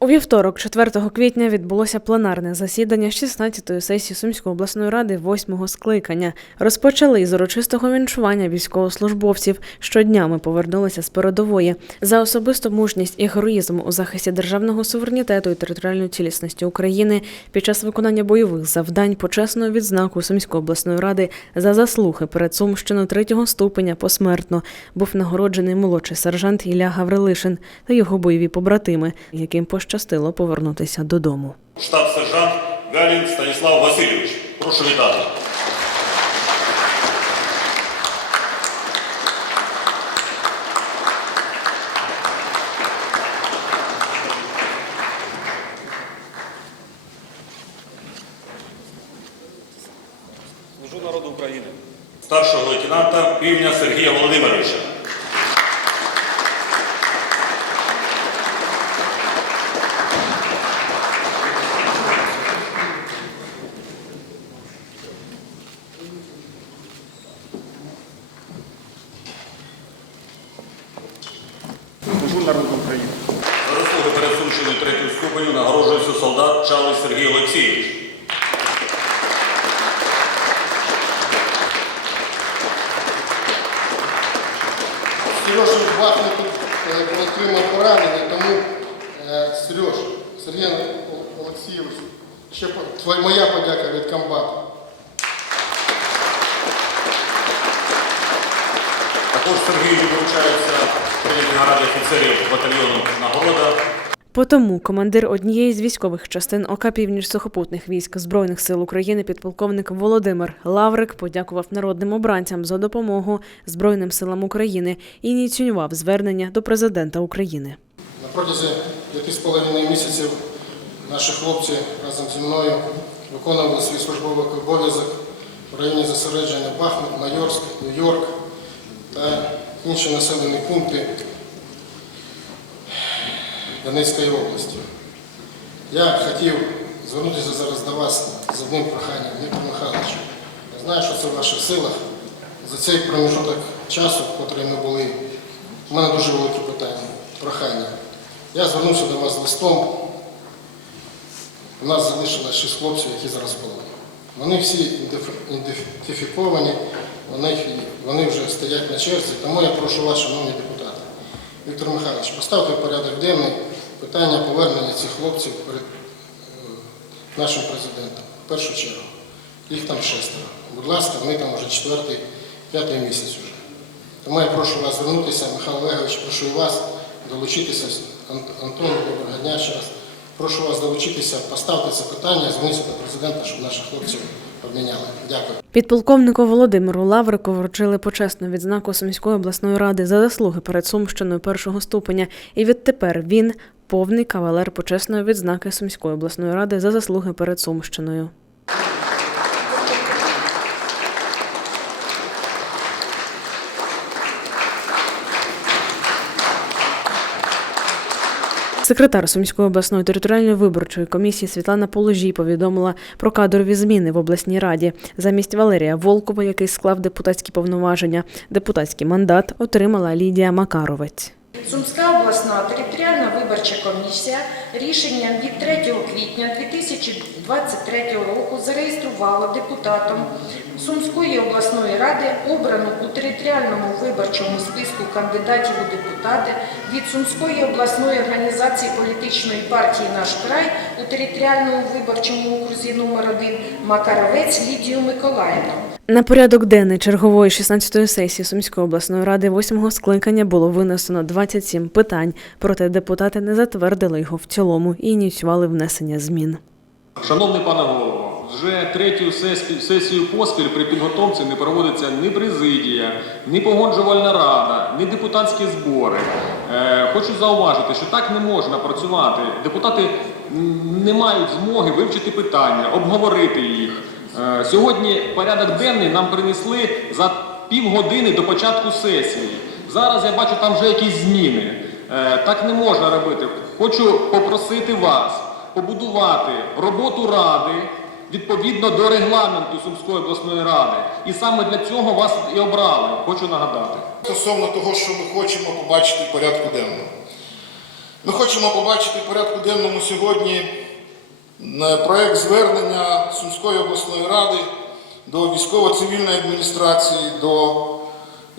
У вівторок, 4 квітня, відбулося пленарне засідання 16-ї сесії Сумської обласної ради 8-го скликання. Розпочали із урочистого вінчування військовослужбовців. Щоднями повернулися з передової за особисту мужність і героїзм у захисті державного суверенітету і територіальної цілісності України під час виконання бойових завдань почесною відзнакою Сумської обласної ради за заслуги перед Сумщиною третього ступеня посмертно був нагороджений молодший сержант Ілля Гаврилишин та його бойові побратими, яким пощастило повернутися додому. штаб-сержант Галін Станіслав Васильович. Прошу вітати. Служу народу України. Старшого лейтенанта Півня Сергія Володимировича. Служу народу України. За заслуги перед Сумщиною третього ступеню нагороджується солдат Чалий Сергій Олексійович. Бахмут тут е, отримав поранення, тому е, Сереж, Сергій Олексійович, ще моя подяка від комбату. Також Сергію вручається премія ради офіцерів батальйону нагорода. Потому командир однієї з військових частин ОК «Північ сухопутних військ Збройних сил України підполковник Володимир Лаврик подякував народним обранцям за допомогу Збройним силам України і ініціював звернення до президента України. На протязі 5,5 місяців наші хлопці разом зі мною виконували свій службовий обов'язок в районі зосередження Бахмут, Майорськ, Нью-Йорк та інші населені пункти Донецької області. Я хотів звернутися зараз до вас з одним проханням, Віктор Михайлович. Я знаю, що це в ваших силах. За цей проміжок часу, в котрий ми були, у мене дуже велике питання, прохання. Я звернувся до вас з листом. У нас залишилось шість хлопців, які зараз в полоні. Вони всі ідентиф- ідентифіковані, вони, вони вже стоять на черзі, тому я прошу вас, шановні депутати. Віктор Михайлович, поставте в порядок денний питання повернення цих хлопців перед е, нашим президентом. В першу чергу. Їх там шестеро. Будь ласка, вони там вже четвертий, п'ятий місяць уже. Тому я прошу вас звернутися, Михайло Олегович, прошу вас долучитися. Ан- Антон, доброго дня ще раз. Прошу вас долучитися, поставте це питання, зверніться до президента, щоб наших хлопців обміняли. Дякую. Підполковнику Володимиру Лаврику вручили почесну відзнаку Сумської обласної ради за заслуги перед Сумщиною першого ступеня. І відтепер він повний кавалер почесної відзнаки Сумської обласної ради за заслуги перед Сумщиною. Секретар Сумської обласної територіальної виборчої комісії Світлана Положій повідомила про кадрові зміни в обласній раді. Замість Валерія Волкова, який склав депутатські повноваження, депутатський мандат отримала Лідія Макаровець. Сумська обласна територіальна виборча комісія рішенням від 3 квітня 2023 року зареєструвала депутатом Сумської обласної ради обрану у територіальному виборчому списку кандидатів у депутати від Сумської обласної організації політичної партії Наш край у територіальному виборчому окрузі номер 1 Макаровець Лідію Миколаївну. На порядок денний чергової 16-ї сесії Сумської обласної ради 8-го скликання було винесено 27 питань, проте депутати не затвердили його в цілому і ініціювали внесення змін. Шановний пане голово, вже третю сес- сесію поспіль при підготовці не проводиться ні президія, ні погоджувальна рада, ні депутатські збори. Е, хочу зауважити, що так не можна працювати. Депутати не мають змоги вивчити питання, обговорити їх. Е, сьогодні порядок денний нам принесли за півгодини до початку сесії. Зараз я бачу там вже якісь зміни. Е, так не можна робити. Хочу попросити вас побудувати роботу ради відповідно до регламенту Сумської обласної ради. І саме для цього вас і обрали, хочу нагадати. Стосовно того, що ми хочемо побачити порядку денному. Ми хочемо побачити порядку денному сьогодні проект звернення Сумської обласної ради до військово-цивільної адміністрації, до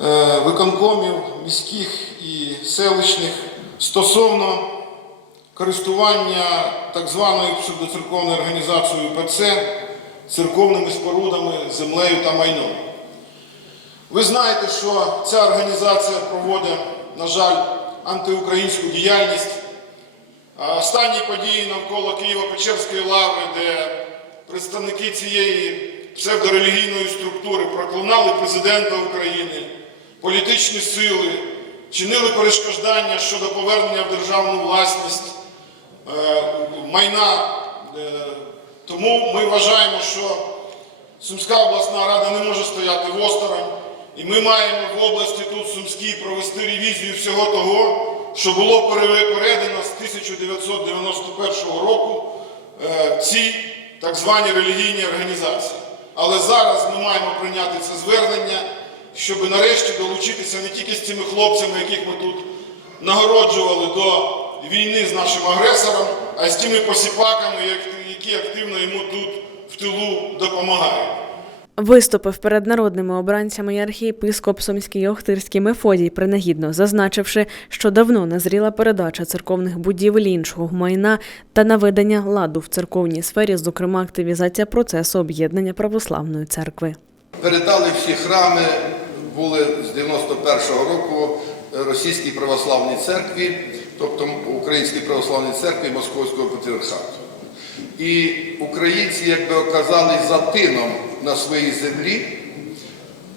е, виконкомів міських і селищних стосовно користування так званою псевдоцерковною організацією ПЦ церковними спорудами, землею та майном. Ви знаєте, що ця організація проводить, на жаль, антиукраїнську діяльність. Останні події навколо Києво-Печерської лаври, де представники цієї псевдорелігійної структури проклинали президента України, політичні сили, чинили перешкоджання щодо повернення в державну власність е, майна. Е, Тому ми вважаємо, що Сумська обласна рада не може стояти в осторонь, і ми маємо в області тут Сумській провести ревізію всього того, що було перепередено з 1991 року е, ці так звані релігійні організації. Але зараз ми маємо прийняти це звернення, щоб нарешті долучитися не тільки з цими хлопцями, яких ми тут нагороджували до війни з нашим агресором, а й з тими посіпаками, які активно йому тут в тилу допомагають. Виступив перед народними обранцями і архієпископ Сумський Охтирський Мефодій, принагідно зазначивши, що давно назріла передача церковних будівель іншого майна та наведення ладу в церковній сфері, зокрема активізація процесу об'єднання православної церкви. Передали всі храми, були з 91-го року Російській православній церкві, тобто Українській православній церкві Московського патріархату. І українці, якби оказались за тином на своїй землі,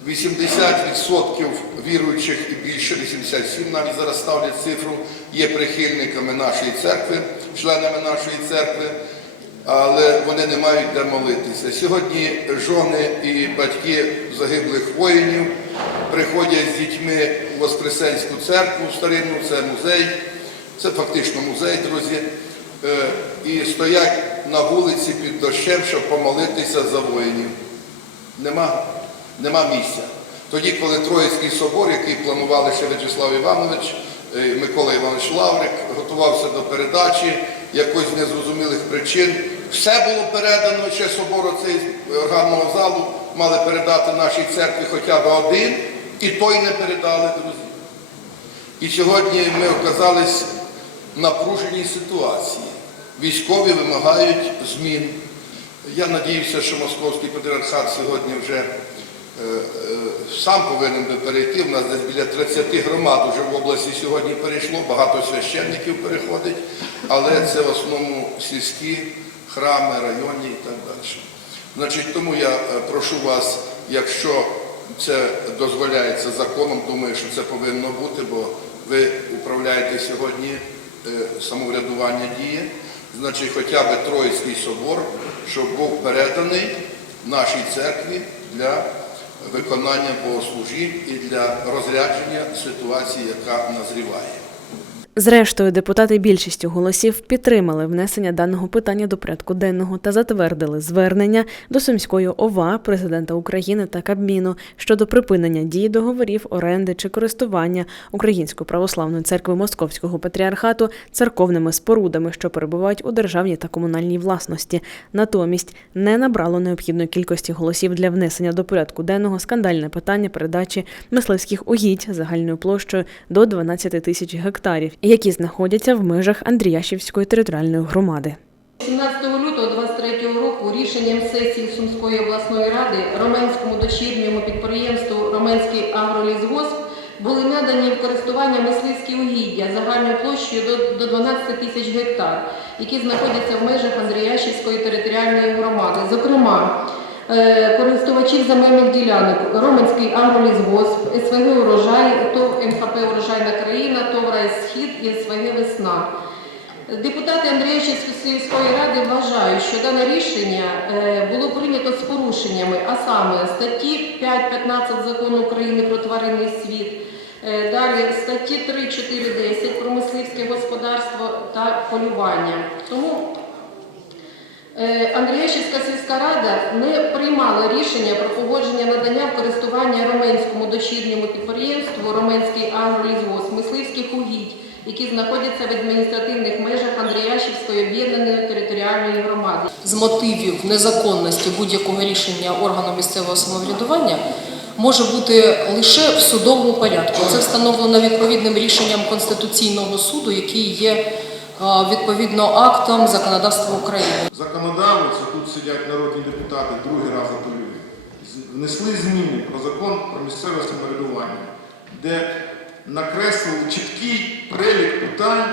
80% віруючих і більше, 87 навіть зараз ставлять цифру, є прихильниками нашої церкви, членами нашої церкви, але вони не мають де молитися. Сьогодні жони і батьки загиблих воїнів приходять з дітьми у Воскресенську церкву старинну, це музей, це фактично музей, друзі, і стоять на вулиці під дощем, щоб помолитися за воїнів. Нема, нема місця. Тоді, коли Троїцький собор, який планували ще В'ячеслав Іванович, е, Микола Іванович Лаврик, готувався до передачі якось незрозумілих причин, все було передано ще собору цей органного залу, мали передати нашій церкві хоча б один, і той не передали, друзі. І сьогодні ми оказались напруженій ситуації. Військові вимагають змін. Я надіюся, що московський патріархат сьогодні вже е, е, сам повинен би перейти. У нас десь біля 30 громад вже в області сьогодні перейшло, багато священників переходить, але це в основному сільські храми, районні і так далі. Значить, тому я е, прошу вас, якщо це дозволяється законом, думаю, що це повинно бути, бо ви управляєте сьогодні самоврядування діє, значить хоча б Троїцький собор, щоб був переданий нашій церкві для виконання богослужінь і для розрядження ситуації, яка назріває. Зрештою, депутати більшістю голосів підтримали внесення даного питання до порядку денного та затвердили звернення до Сумської ОВА, президента України та Кабміну щодо припинення дії договорів оренди чи користування Української православної церкви Московського патріархату церковними спорудами, що перебувають у державній та комунальній власності. Натомість не набрало необхідної кількості голосів для внесення до порядку денного скандальне питання передачі мисливських угідь загальною площею до 12 тисяч гектарів, які знаходяться в межах Андріяшівської територіальної громади. 17 лютого 2023 року рішенням сесії Сумської обласної ради Роменському дочірньому підприємству Роменський агролізгосп були надані в користування мисливські угіддя загальною площею до, до 12 тисяч гектар, які знаходяться в межах Андріяшівської територіальної громади. Зокрема, користувачів земельних ділянок Роменський агролізгосп, СВГ «Урожай», ТОВ МХП «Урожайна країна», ТОВ «Райсхід» і СВГ «Весна». Депутати Андріївської сільської ради вважають, що дане рішення е, було прийнято з порушеннями, а саме статті 5.15 закону України про тваринний світ, е, далі статті 3, 4, 10 про мисливське господарство та полювання. Тому Е, Андріяшівська сільська рада не приймала рішення про погодження надання в користування Роменському дочірньому підприємству Роменський агролізгосп мисливських угідь які знаходяться в адміністративних межах Андріяшівської об'єднаної територіальної громади. з мотивів незаконності будь-якого рішення органу місцевого самоврядування може бути лише в судовому порядку. Це встановлено відповідним рішенням Конституційного суду, який є відповідно актом законодавства України. Законодавець, тут сидять народні депутати, другий раз апелюють, внесли зміни про закон про місцеве самоврядування, де накреслили чіткий перелік питань,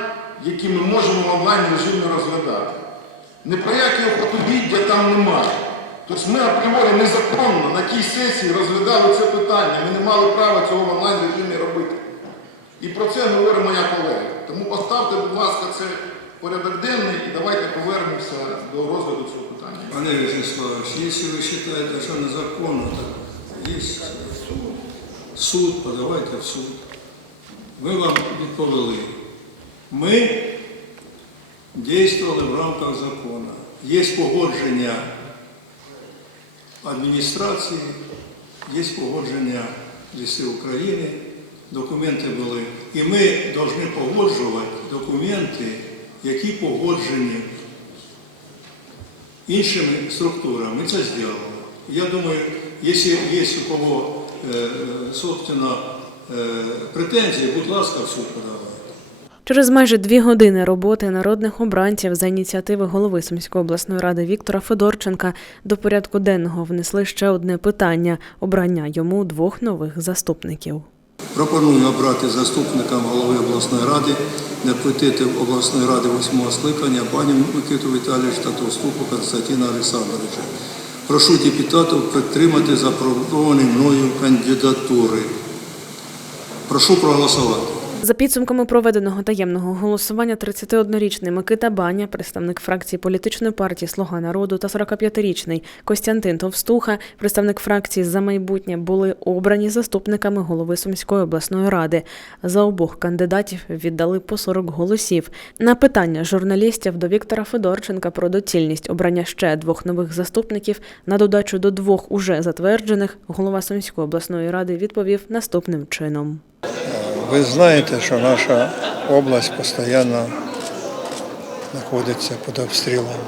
які ми можемо в онлайн режимі розглядати. Не про які охотовіддя там немає. Тобто ми апріорі незаконно на тій сесії розглядали це питання. Ми не мали права цього в онлайн режимі робити. І про це говорить моя колега. Тому поставте, будь ласка, це порядок денний і давайте повернемося до розгляду цього питання. Олег Вячеславович, если вы считаете, что незаконно, так есть суд, подавайте в суд. Ми вам відповіли. Ми дійствували в рамках закону. Є погодження адміністрації, є погодження ліси України, документи були. І ми повинні погоджувати документи, які погоджені іншими структурами. Ми це зробили. Я думаю, якщо є у кого, е, собственно, е, претензії, будь ласка, в суд подавайте. Через майже дві години роботи народних обранців за ініціативи голови Сумської обласної ради Віктора Федорченка до порядку денного внесли ще одне питання обрання йому двох нових заступників. Пропоную обрати заступником голови обласної ради депутатів обласної ради восьмого скликання пані Микиту Віталійовича та Товступу Константина Олександровича. Прошу депутатів підтримати запропоновані мною кандидатури. Прошу проголосувати. За підсумками проведеного таємного голосування, 31-річний Микита Баня, представник фракції політичної партії Слуга народу та 45-річний Костянтин Товстуха, представник фракції за майбутнє, були обрані заступниками голови Сумської обласної ради. За обох кандидатів віддали по 40 голосів. На питання журналістів до Віктора Федорченка про доцільність обрання ще двох нових заступників на додачу до двох уже затверджених, голова Сумської обласної ради відповів наступним чином. Ви знаєте, що наша область постійно знаходиться під обстрілом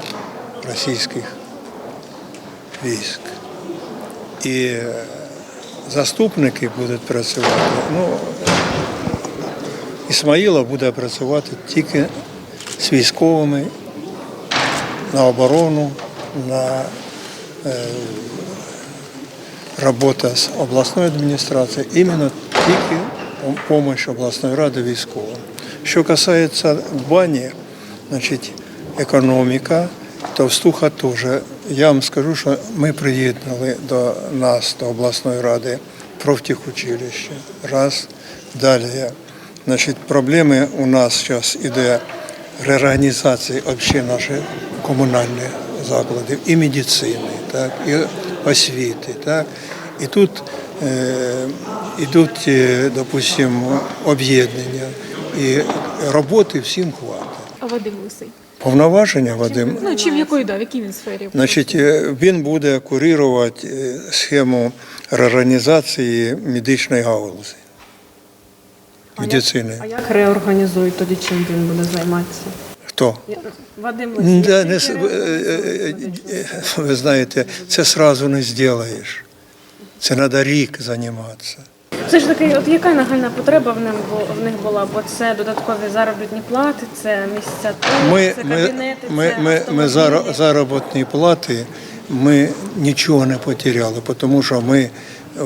російських військ. І е, заступники будуть працювати. Ну, Ісмаїлов буде працювати тільки з військовими на оборону, на е, робота з обласною адміністрацією, іменно тільки допомога обласної ради військовим. Що касається бані, значить, економіка, Товстуха теж. Я вам скажу, що ми приєднали до нас, до обласної ради, профтехучилище. Раз. Далі. Значить, проблеми у нас зараз іде реорганізації наших комунальних закладів і медицини, так, і освіти. Так. І тут е, ідуть, е, допустимо, об'єднання, і роботи всім хватить. А Вадим Лисий? Повноваження Вадим, Ну, чи в якої, да, в якій він сфері? значить, е, він буде курувати е, схему реорганізації медичної галузі. Медицини. А як реорганізують тоді, чим він буде займатися? Хто? Вадим Да, не, с- е, е, е, ви знаєте, це одразу не зробиш. Це треба рік займатися. Все ж таки, от яка нагальна потреба в них, в них була? Бо це додаткові заробітні плати, це місця тут, Ми, це кабінети, ми, це ми, ми заро- заробітні плати ми нічого не потеряли, тому що ми е,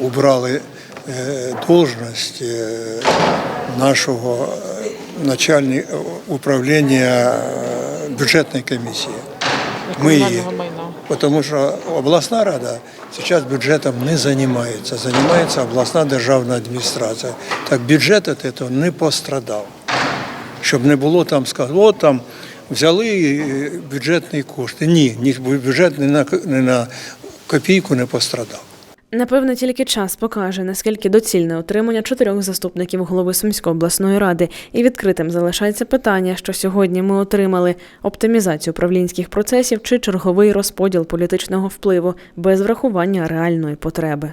убрали е, должність е, нашого начальника управління бюджетної комісії. Ми її, тому що обласна рада зараз бюджетом не займається, займається обласна державна адміністрація. Так бюджет від цього не пострадав щоб не було там сказано, там взяли е, бюджетні кошти. Ні, ні бюджет не на, не на копійку не пострадав. Напевне, тільки час покаже, наскільки доцільне отримання чотирьох заступників голови Сумської обласної ради, і відкритим залишається питання, що сьогодні ми отримали оптимізацію управлінських процесів чи черговий розподіл політичного впливу без врахування реальної потреби.